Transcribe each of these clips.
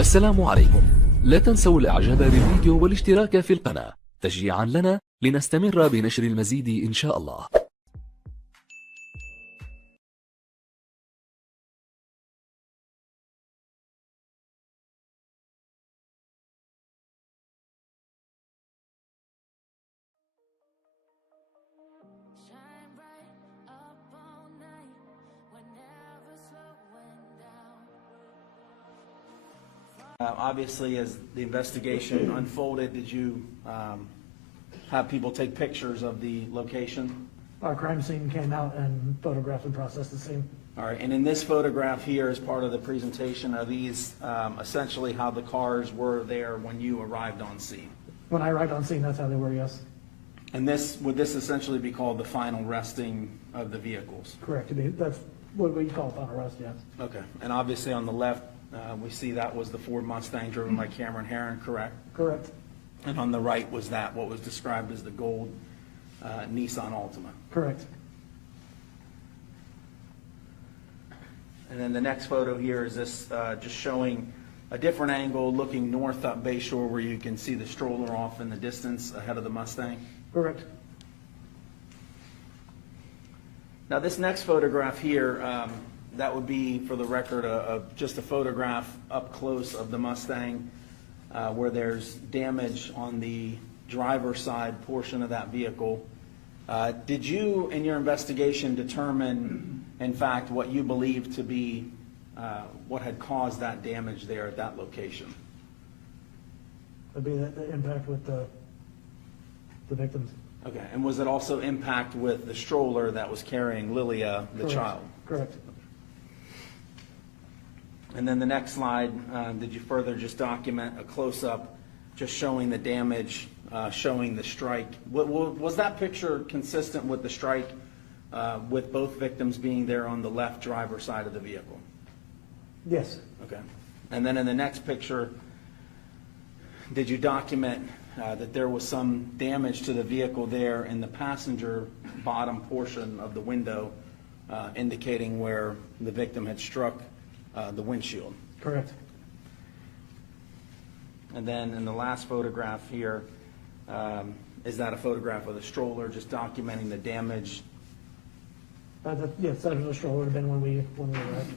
السلام عليكم. لا تنسوا الاعجاب بالفيديو والاشتراك في القناة تشجيعا لنا لنستمر بنشر المزيد إن شاء الله. Obviously, as the investigation unfolded, did you have people take pictures of the location? Our crime scene came out and photographed and processed the scene. All right, and in this photograph here, as part of the presentation, are these essentially how the cars were there when you arrived on scene? When I arrived on scene, that's how they were, yes. And would this essentially be called the final resting of the vehicles? Correct. That's what we call final rest, yes. Okay, and obviously on the left, we see that was the Ford Mustang driven by Cameron Heron, correct? Correct. And on the right was that, what was described as the gold Nissan Altima. Correct. And then the next photo here is this just showing a different angle looking north up Bayshore where you can see the stroller off in the distance ahead of the Mustang. Correct. Now this next photograph here, that would be, for the record, just a photograph up close of the Mustang where there's damage on the driver's side portion of that vehicle. Did you, in your investigation, determine, in fact, what you believe to be what had caused that damage there at that location? Would be the impact with the victims. Okay, and was it also impact with the stroller that was carrying Lilia, the Correct. child? Correct. And then the next slide, did you further just document a close-up just showing the damage, showing the strike? Was that picture consistent with the strike with both victims being there on the left driver's side of the vehicle? Yes. Okay. And then in the next picture, did you document that there was some damage to the vehicle there in the passenger bottom portion of the window, indicating where the victim had struck the windshield? Correct. And then in the last photograph here, is that a photograph of the stroller, just documenting the damage? Yes, that was the stroller would have been when we arrived.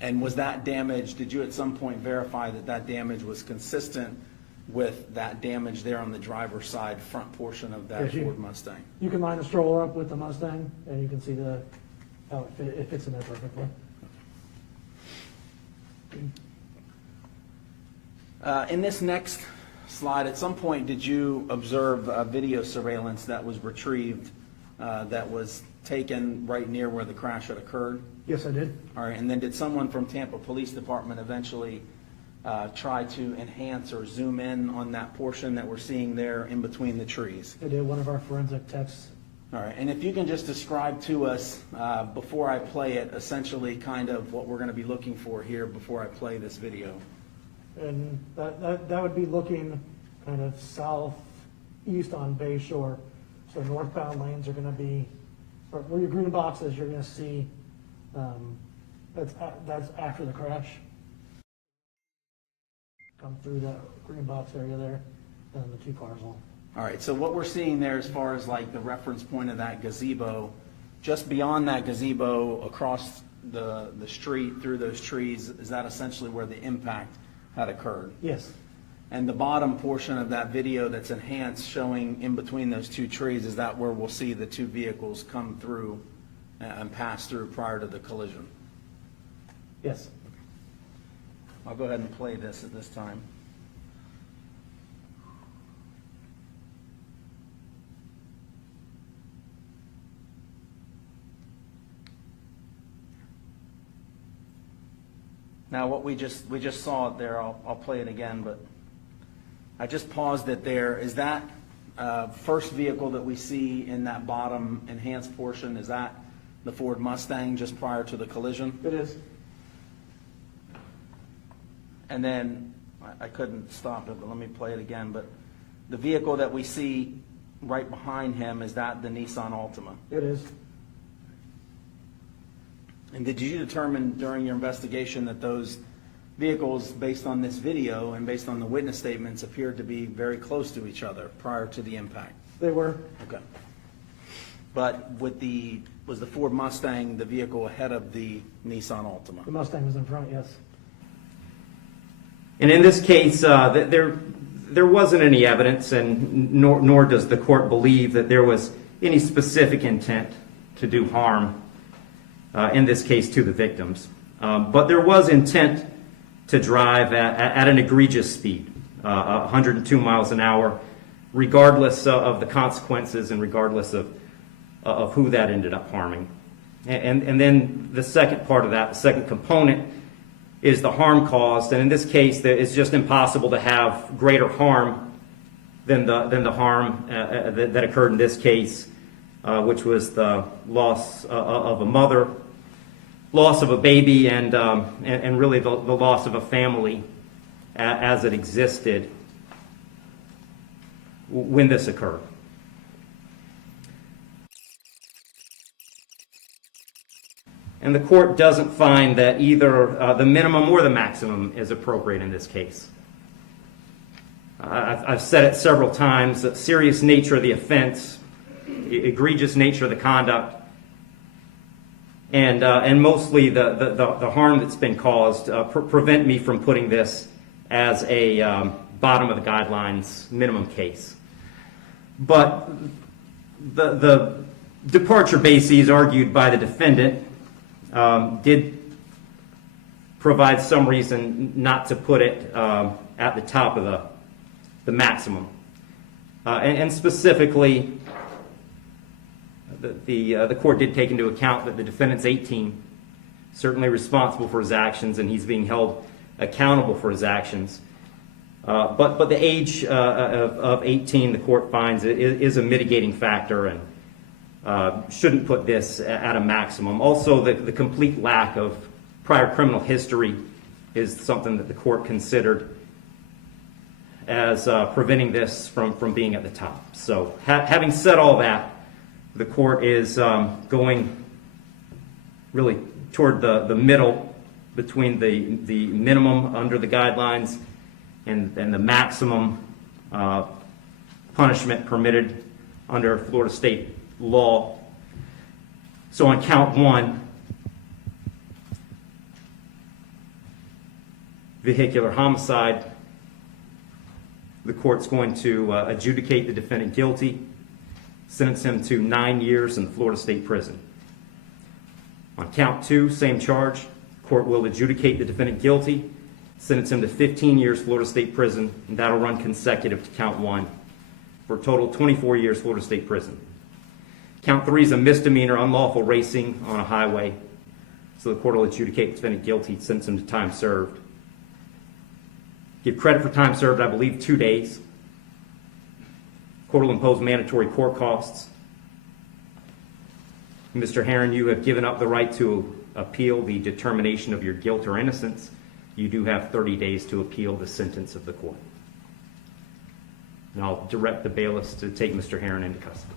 And was that damage, did you at some point verify that that damage was consistent with that damage there on the driver's side front portion of that Ford Mustang? You can line the stroller up with the Mustang and you can see how it fits in there perfectly. In this next slide, at some point did you observe video surveillance that was retrieved that was taken right near where the crash had occurred? Yes, I did. All right, and then did someone from Tampa Police Department eventually try to enhance or zoom in on that portion that we're seeing there in between the trees? I did. One of our forensic techs. All right, and if you can just describe to us, before I play it, essentially kind of what we're going to be looking for here before I play this video. And that would be looking kind of southeast on Bayshore. So northbound lanes are going to be, where your green box is, you're going to see, that's after the crash. Come through that green box area there, and the two cars will. All right, so what we're seeing there as far as like the reference point of that gazebo, just beyond that gazebo across the street through those trees, is that essentially where the impact had occurred? Yes. And the bottom portion of that video that's enhanced showing in between those two trees, is that where we'll see the two vehicles come through and pass through prior to the collision? Yes. I'll go ahead and play this at this time. Now what we just saw it there, I'll play it again, but I just paused it there. Is that first vehicle that we see in that bottom enhanced portion, is that the Ford Mustang just prior to the collision? It is. And then, I couldn't stop it, but let me play it again. But the vehicle that we see right behind him, is that the Nissan Altima? It is. And did you determine during your investigation that those vehicles, based on this video and based on the witness statements, appeared to be very close to each other prior to the impact. They were. Okay. But was the Ford Mustang the vehicle ahead of the Nissan Altima? The Mustang was in front, yes. And in this case, there wasn't any evidence, and nor does the court believe that there was any specific intent to do harm, in this case, to the victims. But there was intent to drive at an egregious speed, 102 miles an hour, regardless of the consequences and regardless of who that ended up harming. And then the second part of that, the second component, is the harm caused. And in this case, it's just impossible to have greater harm than the harm that occurred in this case, which was the loss of a mother, loss of a baby, and really the loss of a family as it existed when this occurred. And the court doesn't find that either the minimum or the maximum is appropriate in this case. I've said it several times, that serious nature of the offense, egregious nature of the conduct, and mostly the harm that's been caused prevent me from putting this as a bottom of the guidelines minimum case. But the departure bases argued by the defendant did provide some reason not to put it at the top of the maximum. And specifically, the court did take into account that the defendant's 18, certainly responsible for his actions, and he's being held accountable for his actions. But the age of 18, the court finds is a mitigating factor, and shouldn't put this at a maximum. Also, the complete lack of prior criminal history is something that the court considered as preventing this from being at the top. So having said all that, the court is going really toward the middle between the minimum under the guidelines and the maximum punishment permitted under Florida state law. So on count one, vehicular homicide, the court's going to adjudicate the defendant guilty, sentence him to 9 years in the Florida State Prison. On count two, same charge, court will adjudicate the defendant guilty, sentence him to 15 years Florida State Prison, and that'll run consecutive to count one, for a total of 24 years Florida State Prison. Count three is a misdemeanor, unlawful racing on a highway, so the court will adjudicate the defendant guilty, sentence him to time served. Give credit for time served, I believe, 2 days. Court will impose mandatory court costs. Mr. Heron, you have given up the right to appeal the determination of your guilt or innocence. You do have 30 days to appeal the sentence of the court. And I'll direct the bailiffs to take Mr. Heron into custody.